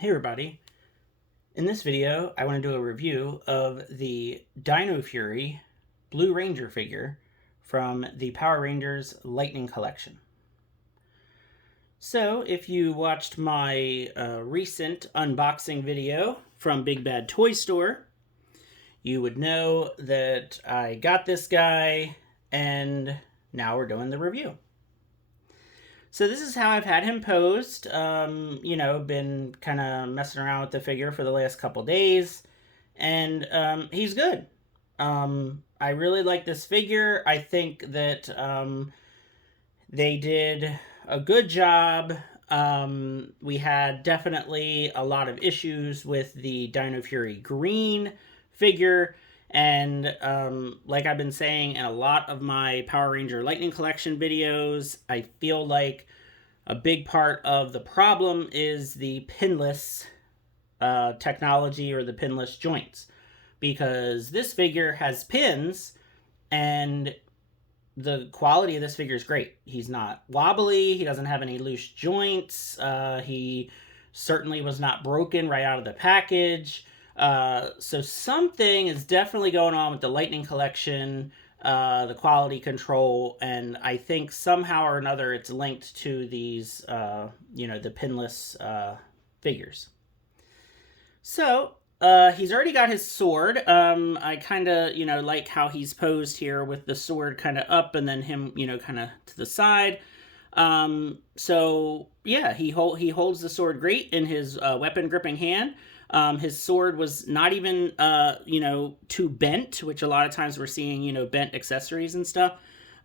Hey everybody, in this video I want to do a review of the Dino Fury Blue Ranger figure from the Power Rangers Lightning Collection. So if you watched my recent unboxing video from Big Bad Toy Store, you would know that I got this guy and now we're doing the review. So this is how I've had him posed. Been kind of messing around with the figure for the last couple days, and he's good. I really like this figure. I think that they did a good job. We had definitely a lot of issues with the Dino Fury green figure. And like I've been saying in a lot of my Power Ranger Lightning Collection videos, I feel like a big part of the problem is the pinless technology or the pinless joints. Because this figure has pins and the quality of this figure is great. He's not wobbly, he doesn't have any loose joints, he certainly was not broken right out of the package. So something is definitely going on with the Lightning Collection, the quality control, and I think somehow or another it's linked to these, the pinless figures. So he's already got his sword. I kind of, like how he's posed here with the sword kind of up and then him, kind of to the side. So yeah, he holds the sword great in his weapon gripping hand. His sword was not even, too bent, which a lot of times we're seeing, bent accessories and stuff.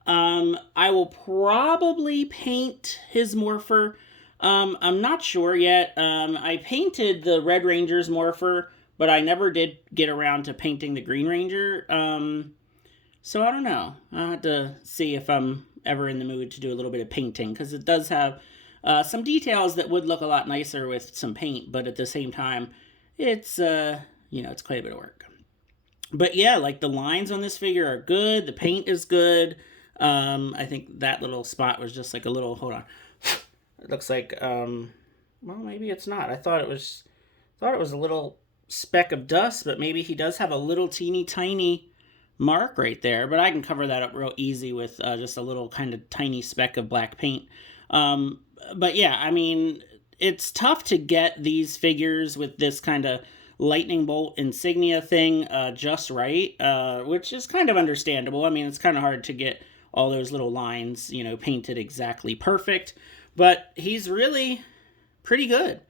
I will probably paint his morpher. I'm not sure yet. I painted the Red Ranger's morpher, but I never did get around to painting the Green Ranger. So I don't know. I'll have to see if I'm ever in the mood to do a little bit of painting, because it does have some details that would look a lot nicer with some paint, but at the same time, it's it's quite a bit of work. But yeah, like the lines on this figure are good. The paint is good. I think that little spot was just like a little, hold on. It looks like, well, maybe it's not. I thought it was a little speck of dust, but maybe he does have a little teeny tiny mark right there. But I can cover that up real easy with just a little kind of tiny speck of black paint. But yeah, I mean, it's tough to get these figures with this kind of lightning bolt insignia thing just right, which is kind of understandable. I mean, it's kind of hard to get all those little lines, painted exactly perfect, but he's really pretty good.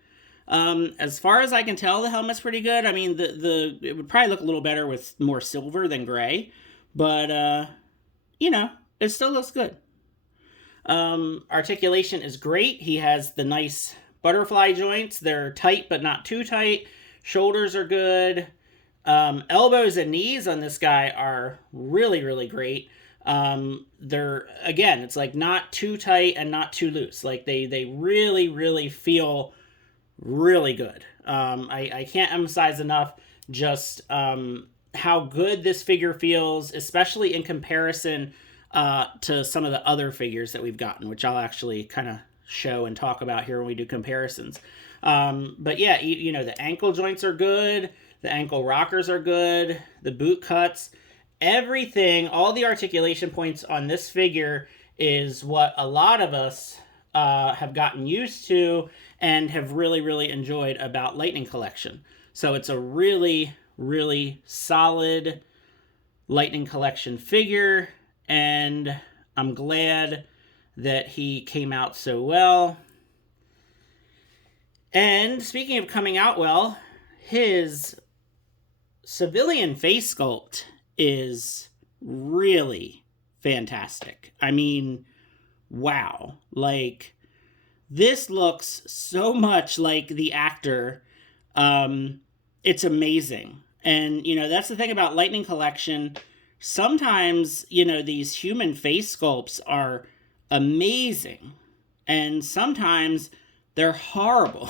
As far as I can tell, the helmet's pretty good. I mean, it would probably look a little better with more silver than gray, but it still looks good. Articulation is great. He has the nice butterfly joints. They're tight but not too tight. Shoulders are good. Elbows and knees on this guy are really, really great. They're, again, it's like not too tight and not too loose. Like they really, really feel really good. I can't emphasize enough just how good this figure feels, especially in comparison to some of the other figures that we've gotten, which I'll actually kind of show and talk about here when we do comparisons. But yeah, the ankle joints are good. The ankle rockers are good. The boot cuts, everything, all the articulation points on this figure is what a lot of us have gotten used to and have really, really enjoyed about Lightning Collection. So it's a really, really solid Lightning Collection figure, and I'm glad that he came out so well. And speaking of coming out well, his civilian face sculpt is really fantastic. I mean, wow. Like, this looks so much like the actor. It's amazing. And, that's the thing about Lightning Collection. Sometimes, these human face sculpts are amazing. And sometimes they're horrible.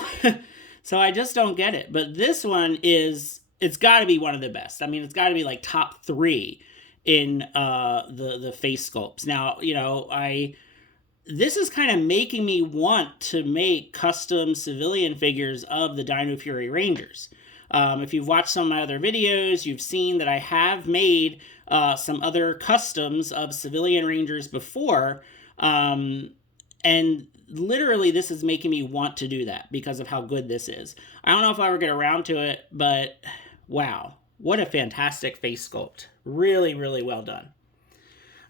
So I just don't get it. But this one it's got to be one of the best. I mean, it's got to be like top 3 in the face sculpts. Now, I this is kind of making me want to make custom civilian figures of the Dino Fury Rangers. If you've watched some of my other videos, you've seen that I have made some other customs of civilian Rangers before. And literally this is making me want to do that because of how good this is. I don't know if I ever get around to it, but wow, what a fantastic face sculpt. Really, really well done.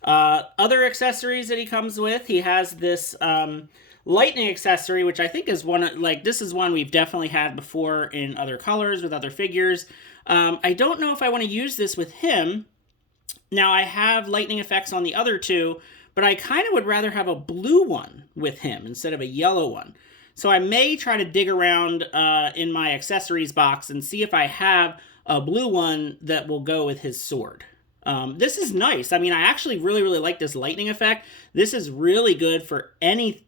Other accessories that he comes with, he has this lightning accessory, which I think is one, like, this is one we've definitely had before in other colors with other figures. I don't know if I want to use this with him. Now, I have lightning effects on the other two, but I kind of would rather have a blue one with him instead of a yellow one. So I may try to dig around in my accessories box and see if I have a blue one that will go with his sword. This is nice. I mean, I actually really, really like this lightning effect. This is really good for any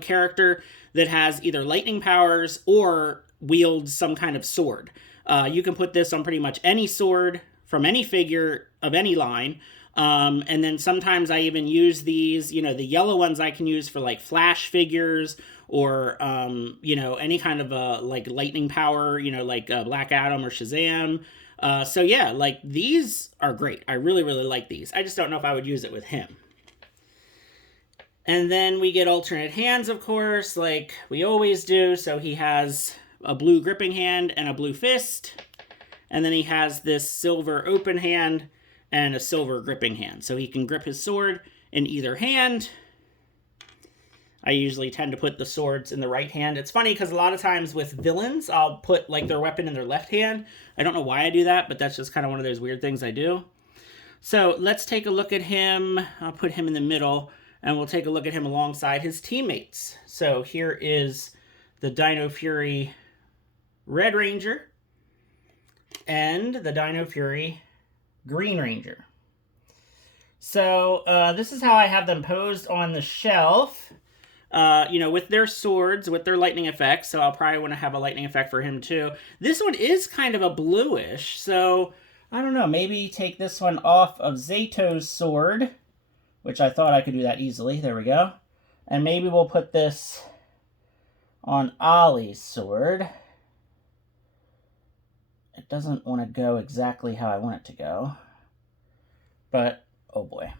character that has either lightning powers or wields some kind of sword. You can put this on pretty much any sword from any figure of any line. And then sometimes I even use these, the yellow ones I can use for like Flash figures or, any kind of like lightning power, like Black Adam or Shazam. So yeah, like these are great. I really, really like these. I just don't know if I would use it with him. And then we get alternate hands, of course, like we always do. So he has a blue gripping hand and a blue fist. And then he has this silver open hand and a silver gripping hand. So he can grip his sword in either hand. I usually tend to put the swords in the right hand. It's funny because a lot of times with villains, I'll put like their weapon in their left hand. I don't know why I do that, but that's just kind of one of those weird things I do. So let's take a look at him. I'll put him in the middle and we'll take a look at him alongside his teammates. So here is the Dino Fury Red Ranger and the Dino Fury Green Ranger. So this is how I have them posed on the shelf. With their swords, with their lightning effects, so I'll probably want to have a lightning effect for him too. This one is kind of a bluish, so I don't know, maybe take this one off of Zato's sword, which I thought I could do that easily. There we go. And maybe we'll put this on Ollie's sword. It doesn't want to go exactly how I want it to go, but oh boy.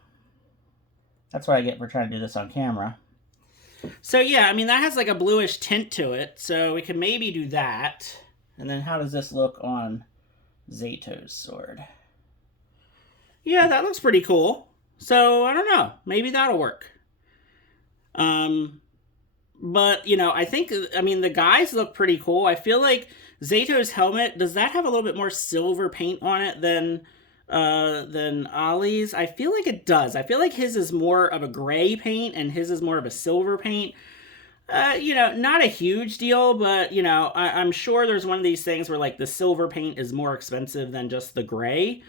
That's what I get for trying to do this on camera. So yeah, I mean, that has like a bluish tint to it, so we can maybe do that. And then how does this look on Zato's sword? Yeah, that looks pretty cool. So, I don't know. Maybe that'll work. But, I think, the guys look pretty cool. I feel like Zato's helmet, does that have a little bit more silver paint on it than Ollie's? I feel like it does. I feel like his is more of a gray paint and his is more of a silver paint. Not a huge deal, but, I'm sure there's one of these things where, like, the silver paint is more expensive than just the gray.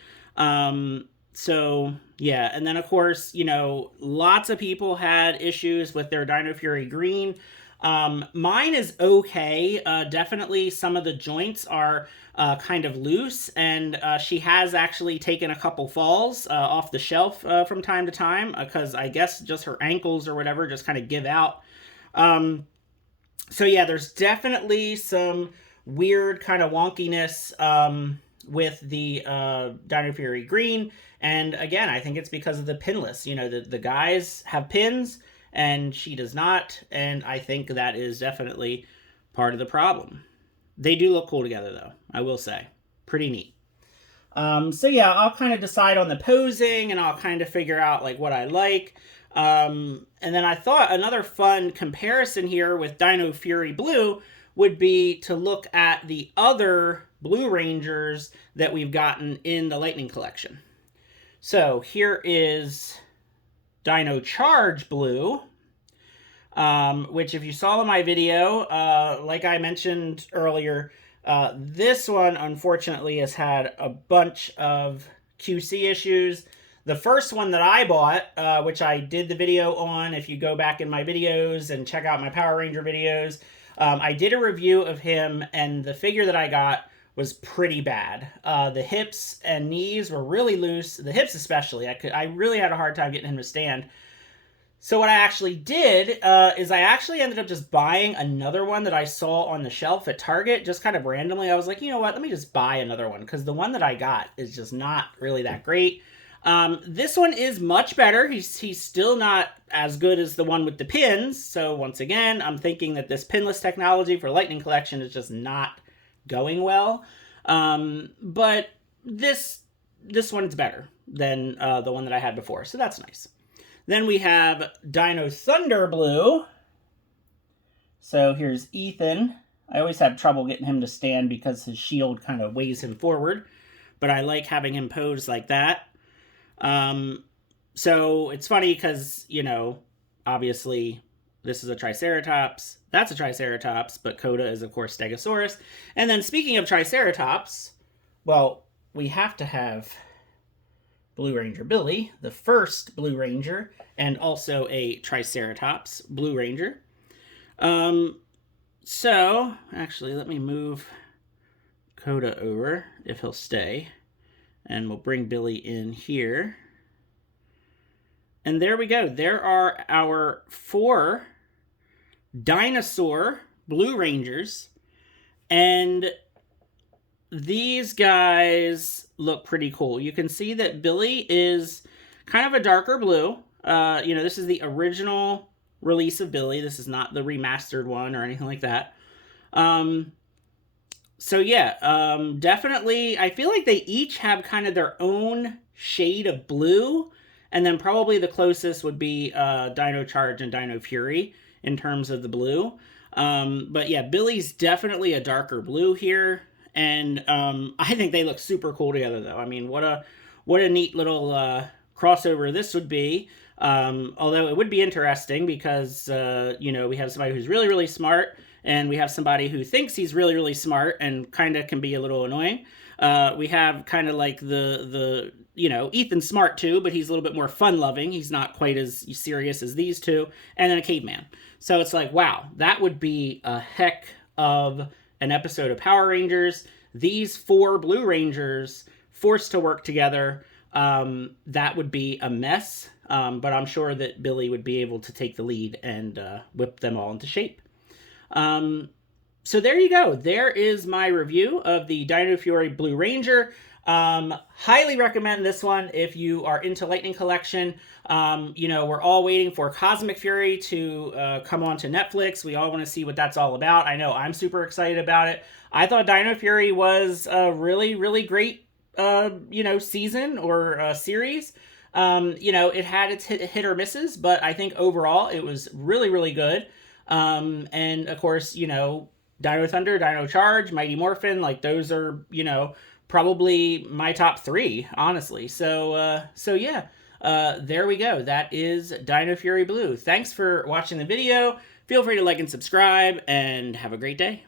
So, yeah. And then, of course, lots of people had issues with their Dino Fury Green. Mine is okay. Definitely some of the joints are kind of loose, and she has actually taken a couple falls off the shelf from time to time because I guess just her ankles or whatever just kind of give out. So yeah, there's definitely some weird kind of wonkiness with the Dino Fury Green, and again, I think it's because of the pinless. The guys have pins and she does not, and I think that is definitely part of the problem. They do look cool together, though, I will say. Pretty neat. So yeah, I'll kind of decide on the posing, and I'll kind of figure out like what I like. And then I thought another fun comparison here with Dino Fury Blue would be to look at the other Blue Rangers that we've gotten in the Lightning Collection. So here is Dino Charge Blue, which if you saw in my video, like I mentioned earlier, this one unfortunately has had a bunch of QC issues. The first one that I bought, which I did the video on, if you go back in my videos and check out my Power Ranger videos, I did a review of him, and the figure that I got was pretty bad. The hips and knees were really loose, the hips especially. I really had a hard time getting him to stand. So what I actually did is I actually ended up just buying another one that I saw on the shelf at Target, just kind of randomly. I was like, you know what, let me just buy another one, because the one that I got is just not really that great. This one is much better. He's still not as good as the one with the pins. So once again, I'm thinking that this pinless technology for Lightning Collection is just not going well. But this one's better than the one that I had before, so that's nice. Then we have Dino Thunder Blue. So here's Ethan. I always have trouble getting him to stand because his shield kind of weighs him forward, but I like having him posed like that. So it's funny because, you know, obviously this is a Triceratops, that's a Triceratops, but Coda is, of course, Stegosaurus. And then speaking of Triceratops, well, we have to have Blue Ranger Billy, the first Blue Ranger, and also a Triceratops Blue Ranger. So, actually, let me move Coda over, if he'll stay. And we'll bring Billy in here. And there we go. There are our 4 dinosaur Blue Rangers. And these guys look pretty cool. You can see that Billy is kind of a darker blue. You know, this is the original release of Billy. This is not the remastered one or anything like that. So yeah, definitely, I feel like they each have kind of their own shade of blue, and then probably the closest would be Dino Charge and Dino Fury in terms of the blue. But yeah, Billy's definitely a darker blue here, and I think they look super cool together, though. I mean, what a neat little crossover this would be. Although it would be interesting because, you know, we have somebody who's really, really smart, and we have somebody who thinks he's really, really smart and kind of can be a little annoying. We have kind of like the you know, Ethan's smart too, but he's a little bit more fun-loving. He's not quite as serious as these two. And then a caveman. So it's like, wow, that would be a heck of an episode of Power Rangers. These 4 Blue Rangers forced to work together, that would be a mess. But I'm sure that Billy would be able to take the lead and whip them all into shape. So there you go. There is my review of the Dino Fury Blue Ranger. Highly recommend this one if you are into Lightning Collection. You know, we're all waiting for Cosmic Fury to come on to Netflix. We all want to see what that's all about. I know I'm super excited about it. I thought Dino Fury was a really, really great, you know, season or series. You know, it had its hit or misses, but I think overall it was really, really good. And of course, you know, Dino Thunder, Dino Charge, Mighty Morphin, like those are, you know, probably my top 3, honestly. So yeah, there we go. That is Dino Fury Blue. Thanks for watching the video. Feel free to like and subscribe, and have a great day.